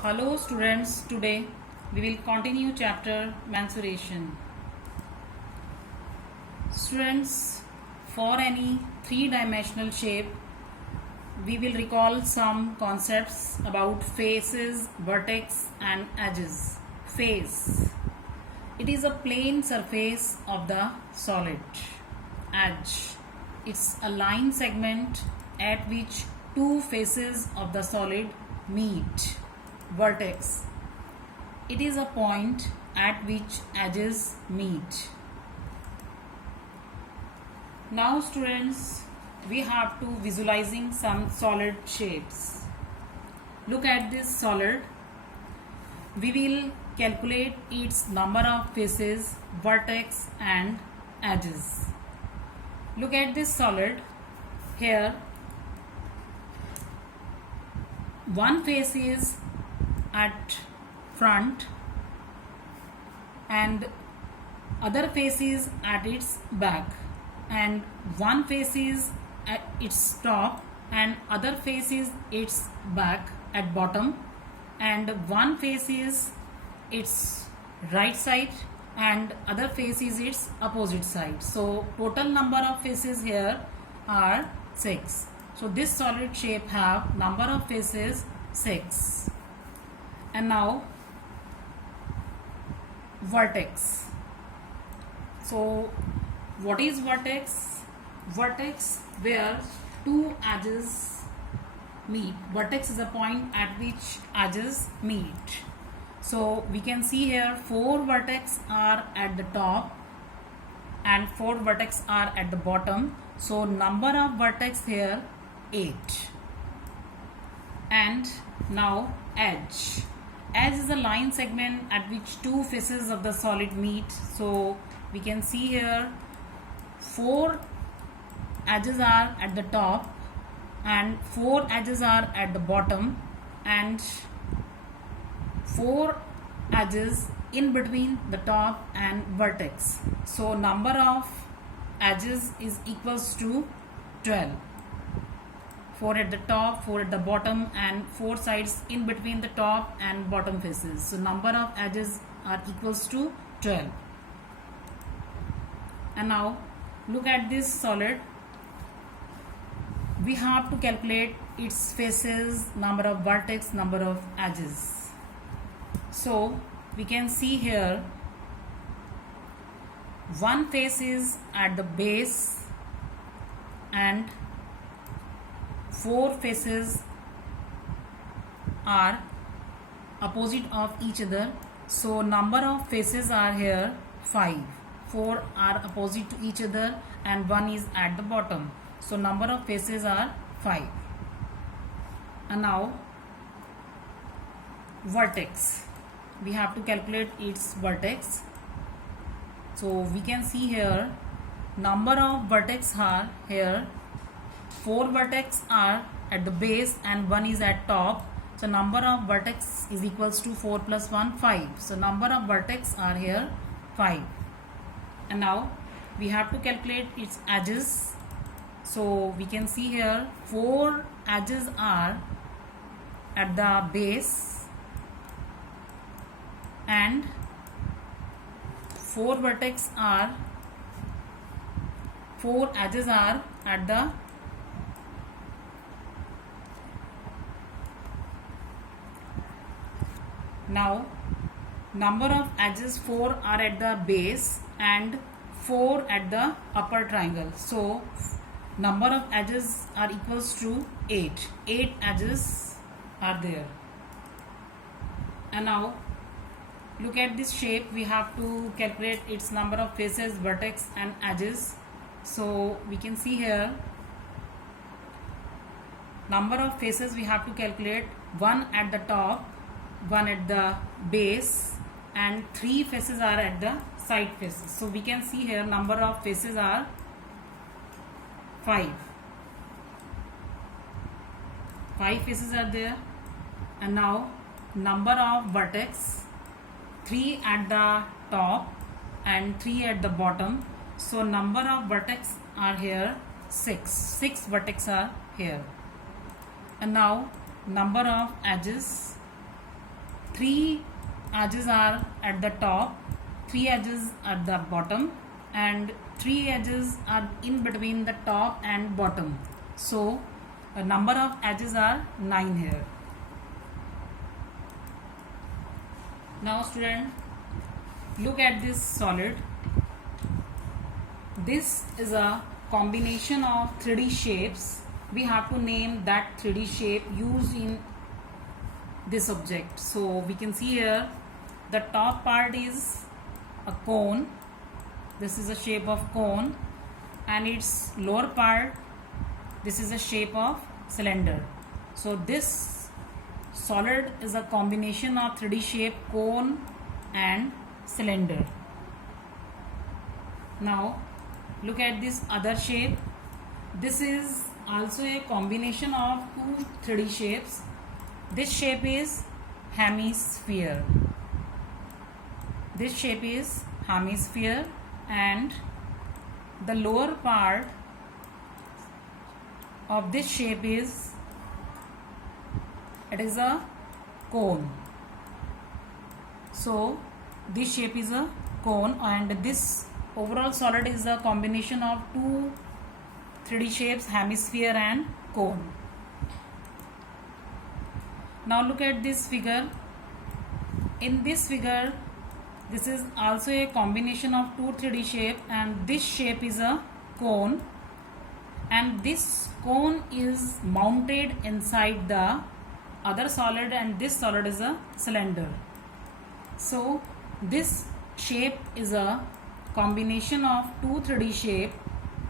Hello students, today we will continue chapter mensuration. Students, for any three-dimensional shape, we will recall some concepts about faces, vertex and edges. Face. It is a plane surface of the solid. Edge. It's a line segment at which two faces of the solid meet. Vertex. It is a point at which edges meet. Now students, we have to visualizing some solid shapes. Look at this solid. We will calculate its number of faces, vertex and edges. Look at this solid. Here one face is at front and other face is at its back, and one face is at its top and other face is its back at bottom, and one face is its right side and other face is its opposite side. So total number of faces here are 6. So this solid shape have number of faces 6. And now vertex. So what is vertex? Vertex where two edges meet. Vertex is a point at which edges meet. So we can see here 4 vertex are at the top and 4 vertex are at the bottom. So number of vertex here 8. And now edge. Edge is a line segment at which two faces of the solid meet. So we can see here 4 edges are at the top and 4 edges are at the bottom and 4 edges in between the top and vertex. So number of edges is equals to 12. 4 at the top, 4 at the bottom and 4 sides in between the top and bottom faces. So number of edges are equals to 12. And now look at this solid. We have to calculate its faces, number of vertex, number of edges. So we can see here one face is at the base and 4 faces are opposite of each other. So number of faces are here 5. 4 are opposite to each other and 1 is at the bottom. So number of faces are 5. And now vertex. We have to calculate its vertex. So we can see here number of vertex are here 4 vertex are at the base and 1 is at top. So number of vertex is equals to 4 plus 1 5. So number of vertex are here 5. And now we have to calculate its edges. So we can see here 4 edges are at the base and 4 vertex are 4 edges are at the now number of edges 4 are at the base and 4 at the upper triangle. So number of edges are equals to 8. 8 edges are there. And now look at this shape. We have to calculate its number of faces, vertex and edges. So we can see here number of faces we have to calculate 1 at the top, 1 at the base and 3 faces are at the side faces. So we can see here number of faces are 5. 5 faces are there. And now number of vertex 3 at the top and 3 at the bottom. So number of vertex are here 6. 6 vertex are here. And now number of edges 3 edges are at the top, 3 edges at the bottom, and 3 edges are in between the top and bottom. So a number of edges are 9 here. Now student, look at this solid. This is a combination of 3D shapes. We have to name that 3D shape used in this object. So we can see here the top part is a cone. This is a shape of cone, and its lower part, this is a shape of cylinder. So this solid is a combination of 3D shape cone and cylinder. Now look at this other shape. This is also a combination of two 3D shapes. This shape is hemisphere. This shape is hemisphere, and the lower part of this shape is, it is a cone. So this shape is a cone, and this overall solid is a combination of two 3D shapes, hemisphere and cone. Now look at this figure. In this figure, this is also a combination of two 3D shape, and this shape is a cone, and this cone is mounted inside the other solid, and this solid is a cylinder. So this shape is a combination of two 3D shape,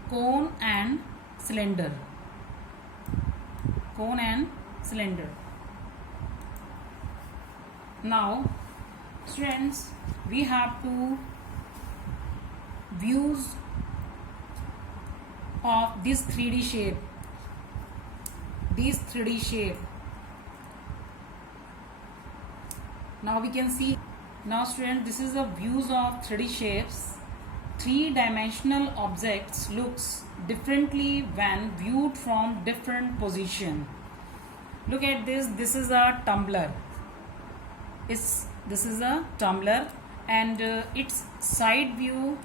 cone and cylinder. Cone and cylinder. Now students, we have two views of this 3D shape. These 3D shape. Now we can see. Now students, this is the views of 3D shapes. Three-dimensional objects looks differently when viewed from different position. Look at this. This is a tumbler. This is a tumbler, and its side view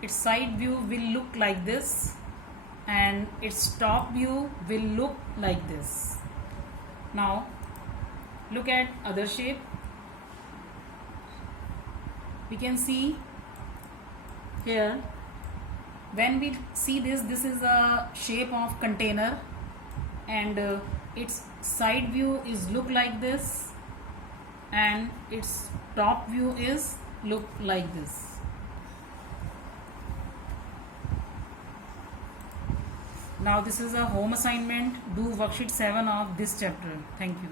will look like this, and its top view will look like this. Now look at other shape. We can see here, when we see this is a shape of container, and its side view is look like this, and its top view is look like this. Now this is a home assignment. Do worksheet 7 of this chapter. Thank you.